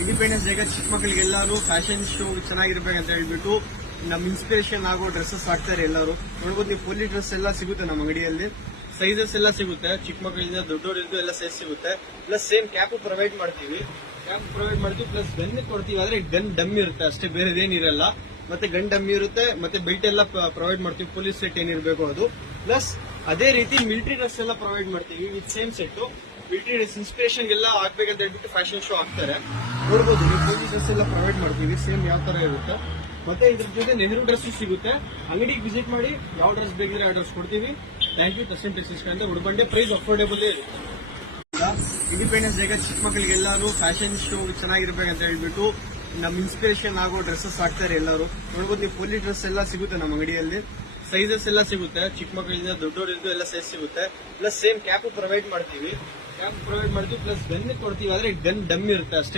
Independence ಡೇಗೆ ಚಿಕ್ಕ ಮಕ್ಕಳಿಗೆಲ್ಲರೂ fashion show ಚೆನ್ನಾಗಿರ್ಬೇಕಂತ ಹೇಳ್ಬಿಟ್ಟು ನಮ್ ಇನ್ಸ್ಪಿರೇಷನ್ ಆಗೋ ಡ್ರೆಸ್ಸಸ್ ಹಾಕ್ತಾರೆ ಎಲ್ಲರೂ. ನೋಡ್ಬೋದು ನೀವು, ಪೊಲೀಸ್ ಡ್ರೆಸ್ ಎಲ್ಲ ಸಿಗುತ್ತೆ ನಮ್ಮ ಅಂಗಡಿಯಲ್ಲಿ. ಸೈಜಸ್ ಎಲ್ಲ ಸಿಗುತ್ತೆ, ಚಿಕ್ಕ ಮಕ್ಕಳಿಂದ ದೊಡ್ಡವರಿದ್ದು ಎಲ್ಲ ಸೈಜ್ ಸಿಗುತ್ತೆ. ಪ್ಲಸ್ ಸೇಮ್ ಕ್ಯಾಪ್ ಪ್ರೊವೈಡ್ ಮಾಡ್ತೀವಿ, ಪ್ಲಸ್ ಗನ್ ಕೊಡ್ತೀವಿ. ಆದ್ರೆ ಗನ್ ಡಮ್ಮಿ ಇರುತ್ತೆ ಅಷ್ಟೇ, ಬೇರೆ ಏನಿರಲ್ಲ. ಮತ್ತೆ ಗನ್ ಡಮ್ಮಿ ಇರುತ್ತೆ, ಮತ್ತೆ ಬೆಲ್ಟ್ ಎಲ್ಲ ಪ್ರೊವೈಡ್ ಮಾಡ್ತೀವಿ. ಪೊಲೀಸ್ ಸೆಟ್ ಏನಿರಬೇಕು ಅದು. ಪ್ಲಸ್ ಅದೇ ರೀತಿ ಮಿಲಿಟರಿ ಡ್ರೆಸ್ ಎಲ್ಲ ಪ್ರೊವೈಡ್ ಮಾಡ್ತೀವಿ with same set. Military dress inspiration ಎಲ್ಲ ಆಗ್ಬೇಕಂತ ಹೇಳ್ಬಿಟ್ಟು ಫ್ಯಾಷನ್ ಶೋ ಆಗ್ತಾರೆ. ನೋಡ್ಬೋದು ನೀವು, ಪೊಲೀಸ್ ಡ್ರೆಸ್ ಎಲ್ಲ ಪ್ರೊವೈಡ್ ಮಾಡ್ತೀವಿ, ಸೇಮ್ ಯಾವ ತರ ಇರುತ್ತೆ. ಮತ್ತೆ ಇದ್ರ ಜೊತೆ ನೆಹರು ಡ್ರೆಸ್ ಸಿಗುತ್ತೆ. ಅಂಗಡಿಗೆ ವಿಸಿಟ್ ಮಾಡಿ, ಯಾವ ಡ್ರೆಸ್ ಬೇಕಿದ್ರೆ ಆ ಡ್ರೆಸ್ ಕೊಡ್ತೀವಿ. Thank you. ತಸೀಂ ಟೆಕ್ಸ್ಟೈಲ್ಸ್ ಅಂತ ಉಡುಬಂಡೆ. ಪ್ರೈಸ್ ಅಫೋರ್ಡೇಬಲ್ ಇರುತ್ತೆ. ಇಂಡಿಪೆಂಡೆನ್ಸ್ ಡೇಗೆ ಚಿಕ್ಕ ಮಕ್ಕಳಿಗೆಲ್ಲರೂ ಫ್ಯಾಷನ್ ಶೋ ಚೆನ್ನಾಗಿರ್ಬೇಕಂತ ಹೇಳ್ಬಿಟ್ಟು ನಮ್ ಇನ್ಸ್ಪಿರೇಷನ್ ಆಗೋ ಡ್ರೆಸ್ಸಸ್ ಹಾಕ್ತಾರೆ ಎಲ್ಲರೂ. ನೋಡ್ಬೋದು ನೀವು, ಪೊಲೀಸ್ ಡ್ರೆಸ್ ಎಲ್ಲ ಸಿಗುತ್ತೆ ನಮ್ಮ ಅಂಗಡಿಯಲ್ಲಿ. ಸೈಜಸ್ ಎಲ್ಲ ಸಿಗುತ್ತೆ, ಚಿಕ್ಕ ಮಕ್ಕಳಿಂದ ದೊಡ್ಡವರಿದ್ದು ಎಲ್ಲ ಸೈಜ್ ಸಿಗುತ್ತೆ. ಪ್ಲಸ್ ಸೇಮ್ ಕ್ಯಾಪ್ ಪ್ರೊವೈಡ್ ಮಾಡ್ತೀವಿ, ಪ್ಲಸ್ ಗನ್ ಕೊಡ್ತೀವಿ. ಆದ್ರೆ ಗನ್ ಡಮ್ಮಿ ಇರುತ್ತೆ ಅಷ್ಟೇ.